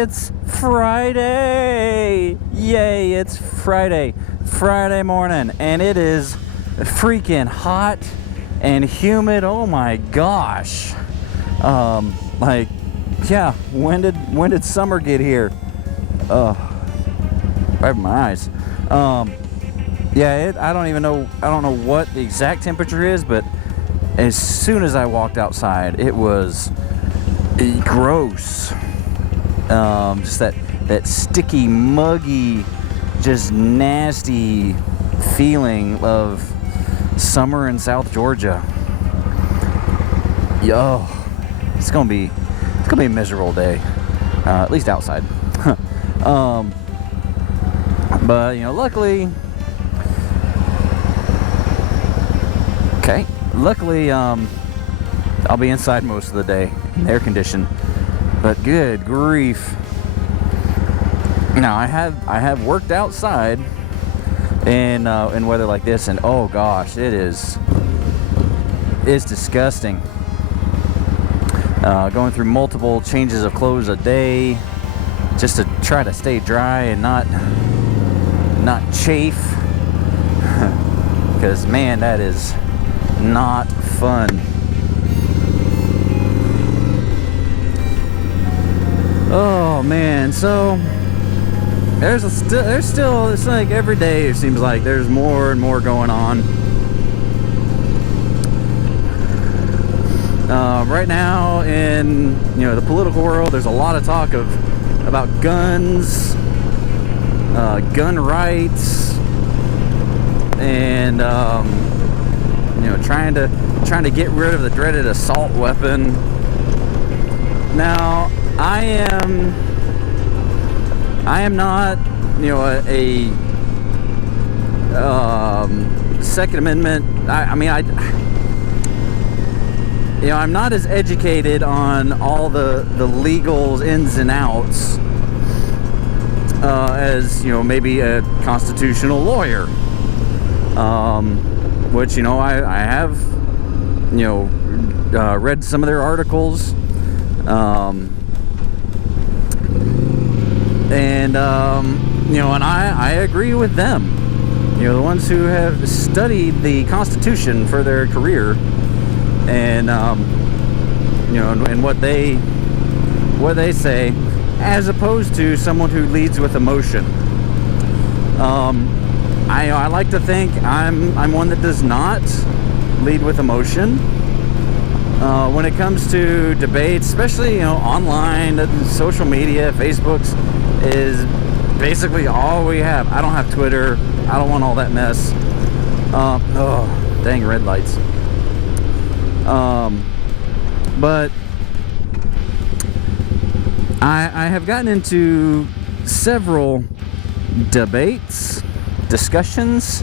It's Friday! Yay, it's Friday morning, and it is freaking hot and humid. Oh my gosh. Yeah, when did summer get here? Right in my eyes. I don't know what the exact temperature is, but as soon as I walked outside, it was gross. Just that sticky, muggy, just nasty feeling of summer in South Georgia. Yo, it's gonna be a miserable day, at least outside. But luckily, I'll be inside most of the day, air conditioned. But good grief! Now I have worked outside in weather like this, and oh gosh, it's disgusting. Going through multiple changes of clothes a day just to try to stay dry and not chafe, because man, that is not fun. Oh man, so there's still it's like every day it seems like there's more and more going on. Right now in the political world, there's a lot of talk about guns, gun rights, and trying to get rid of the dreaded assault weapon. Now, I am not a Second Amendment. I'm not as educated on all the legal ins and outs as maybe a constitutional lawyer, which I have read some of their articles, and I agree with them. The ones who have studied the Constitution for their career, and and what they say, as opposed to someone who leads with emotion. I like to think I'm one that does not lead with emotion. When it comes to debates, especially online, social media, Facebook's is basically all we have. I don't have Twitter. I don't want all that mess. Dang red lights. But I have gotten into several debates, discussions,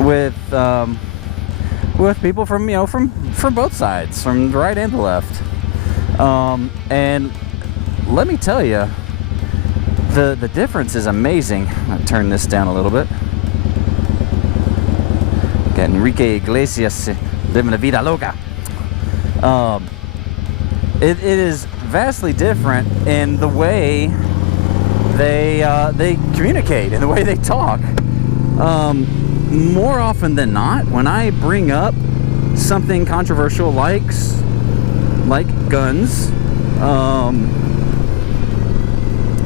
with people from both sides, from the right and the left, and let me tell you, the difference is amazing. I'll turn this down a little bit. Got Enrique Iglesias living a vida loca. It is vastly different in the way they communicate, in the way they talk. More often than not, when I bring up something controversial like guns,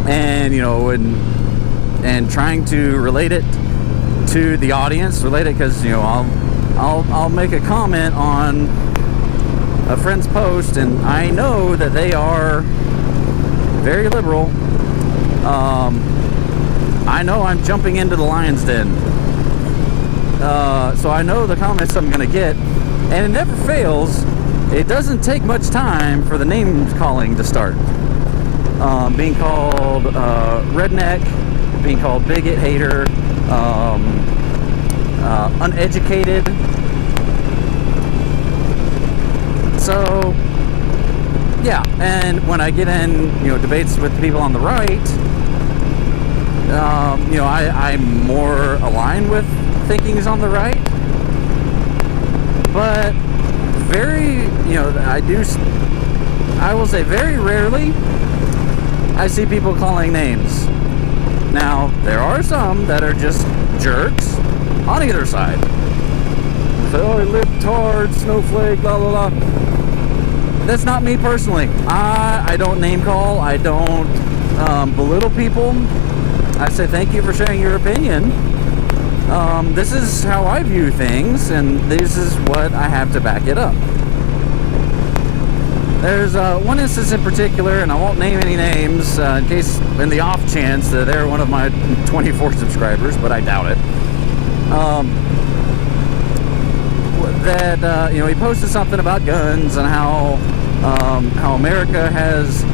and trying to relate it to the audience, because I'll make a comment on a friend's post, and I know that they are very liberal. I know I'm jumping into the lion's den, so I know the comments I'm gonna get, and it never fails. It doesn't take much time for the name calling to start. Being called redneck, being called bigot, hater, uneducated. So yeah, and when I get in debates with people on the right, I'm more aligned with thinkings on the right, but very I will say very rarely I see people calling names. Now, there are some that are just jerks on either side. Say, oh, libtard, snowflake, blah, blah, blah. That's not me personally. I don't name call. I don't belittle people. I say thank you for sharing your opinion. This is how I view things, and this is what I have to back it up. There's one instance in particular, and I won't name any names in case, in the off chance that they're one of my 24 subscribers, but I doubt it. That he posted something about guns and how America has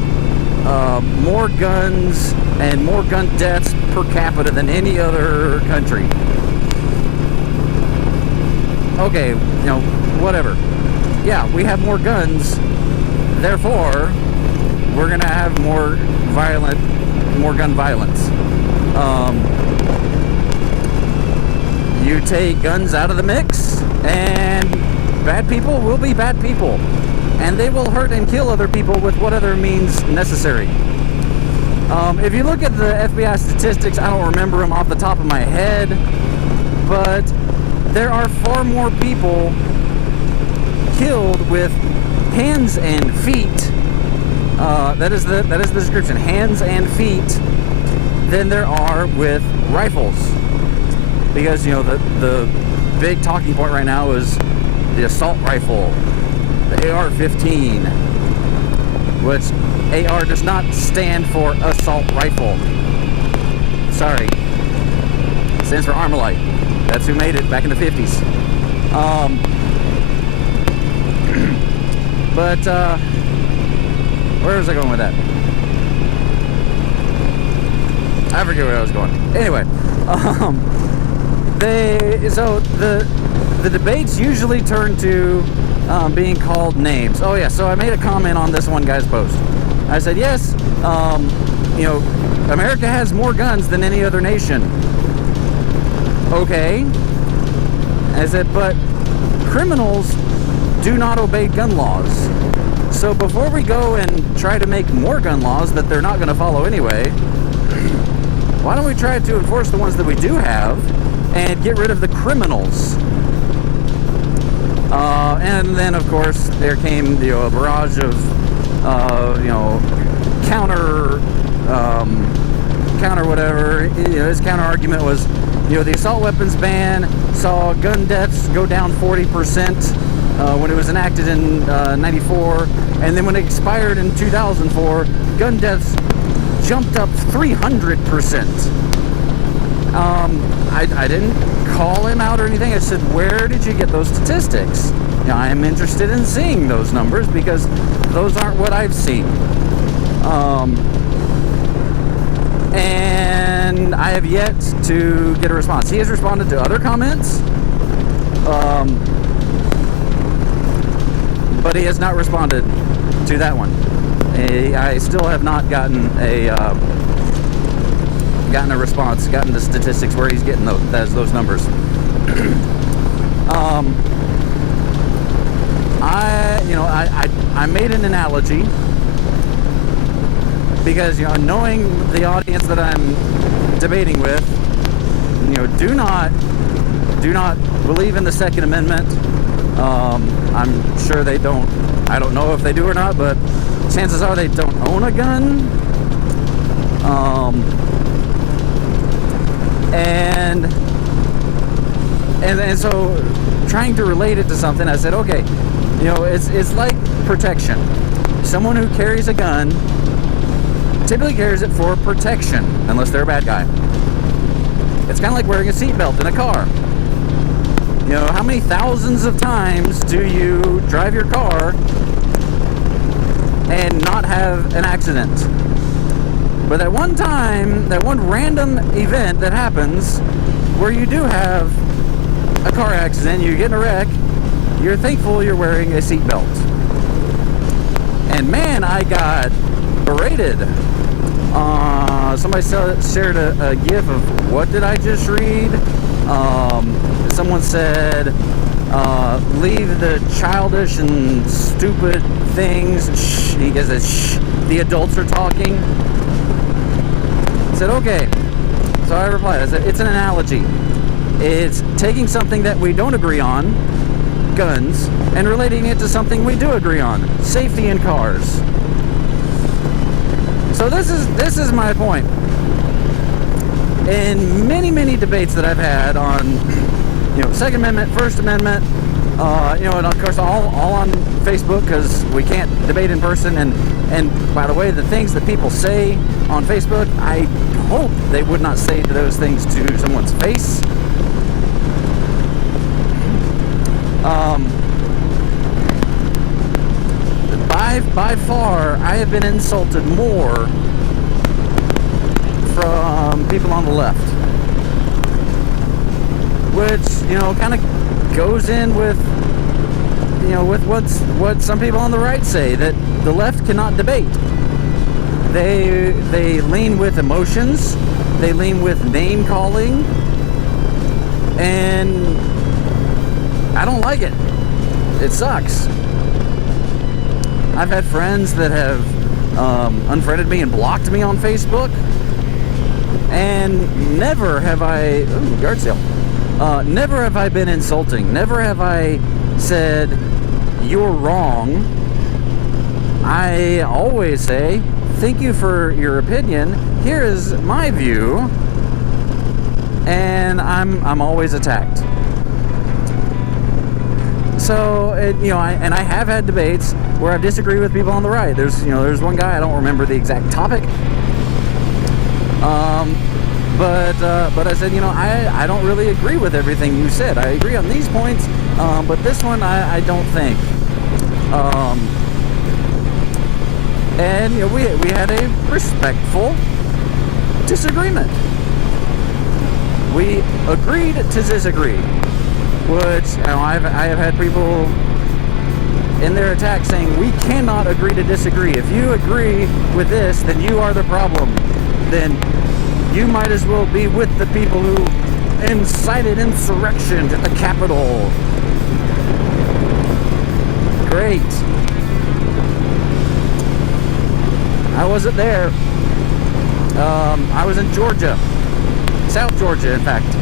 more guns and more gun deaths per capita than any other country. Okay, whatever. Yeah, we have more guns. Therefore, we're gonna have more gun violence. You take guns out of the mix, and bad people will be bad people, and they will hurt and kill other people with what other means necessary. If you look at the FBI statistics, I don't remember them off the top of my head, but there are far more people killed with hands and feet. That is the description. Hands and feet than there are with rifles. Because the big talking point right now is the assault rifle, the AR-15, which AR does not stand for assault rifle. Sorry, it stands for Armalite. That's who made it back in the 50s. But where was I going with that? I forget where I was going. Anyway, the debates usually turn to being called names. Oh yeah, so I made a comment on this one guy's post. I said, yes, America has more guns than any other nation. Okay. I said, but criminals do not obey gun laws. So before we go and try to make more gun laws that they're not going to follow anyway, why don't we try to enforce the ones that we do have and get rid of the criminals? And then, of course, there came a barrage of, counter whatever. His counter argument was, the assault weapons ban saw gun deaths go down 40% when it was enacted in 94, and then when it expired in 2004, gun deaths jumped up 300%. I didn't call him out or anything. I said, where did you get those statistics? I am interested in seeing those numbers because those aren't what I've seen. And I have yet to get a response. He has responded to other comments, but he has not responded to that one. I still have not gotten a response, gotten the statistics where he's getting those numbers. I made an analogy because knowing the audience that I'm debating with, do not believe in the Second Amendment. I'm sure they don't. I don't know if they do or not, but chances are they don't own a gun. And so trying to relate it to something, I said, okay, it's like protection. Someone who carries a gun typically carries it for protection, unless they're a bad guy. It's kind of like wearing a seatbelt in a car. How many thousands of times do you drive your car and not have an accident? But that one time, that one random event that happens where you do have a car accident, you get in a wreck, you're thankful you're wearing a seatbelt. And man, I got berated. Somebody shared a gif of what did I just read? Someone said, leave the childish and stupid things. Shh, he gets it. Shh, the adults are talking. I said, okay. So I replied, I said, it's an analogy. It's taking something that we don't agree on, guns, and relating it to something we do agree on, safety in cars. So this is my point. In many debates that I've had on, Second Amendment, First Amendment, and of course all on Facebook, because we can't debate in person. And by the way, the things that people say on Facebook, I hope they would not say those things to someone's face. By far, I have been insulted more from people on the left, which kind of goes in with with what some people on the right say, that the left cannot debate. They lean with emotions, they lean with name calling, and I don't like it. It sucks. I've had friends that have unfriended me and blocked me on Facebook, and never have I yard sale. Never have I been insulting. Never have I said you're wrong. I always say thank you for your opinion. Here is my view, and I'm always attacked. So I have had debates where I disagree with people on the right. There's one guy, I don't remember the exact topic, but I said, I don't really agree with everything you said. I agree on these points, but this one I don't think. And we had a respectful disagreement. We agreed to disagree. Which I have had people in their attack saying we cannot agree to disagree. If you agree with this, then you are the problem. Then you might as well be with the people who incited insurrection at the Capitol. Great. I wasn't there. I was in Georgia, South Georgia, in fact.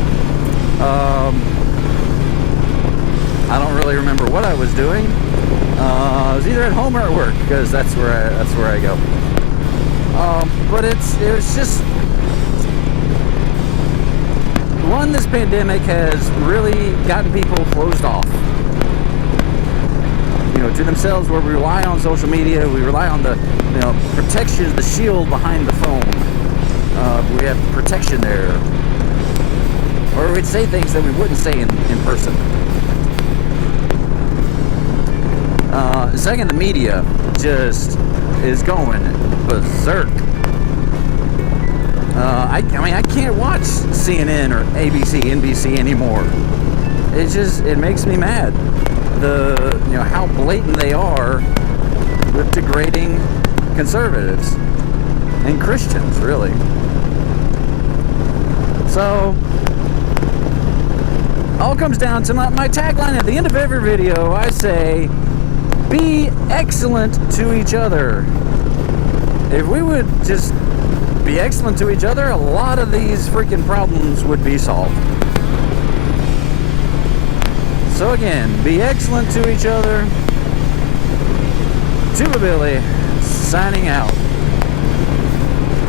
I don't really remember what I was doing. I was either at home or at work, because that's where I go. But it was just one. This pandemic has really gotten people closed off, to themselves. Where we rely on social media, we rely on the protection, the shield behind the phone. We have protection there, or we'd say things that we wouldn't say in person. Second, the media just is going berserk. I can't watch CNN or ABC, NBC anymore. It makes me mad. How blatant they are with degrading conservatives and Christians, really. So, all comes down to my tagline at the end of every video. I say, be excellent to each other. If we would just be excellent to each other, a lot of these freaking problems would be solved. So again, be excellent to each other. Tuba Billy, signing out.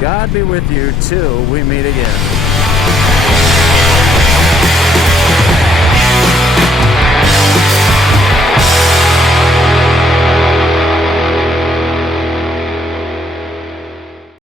God be with you till we meet again.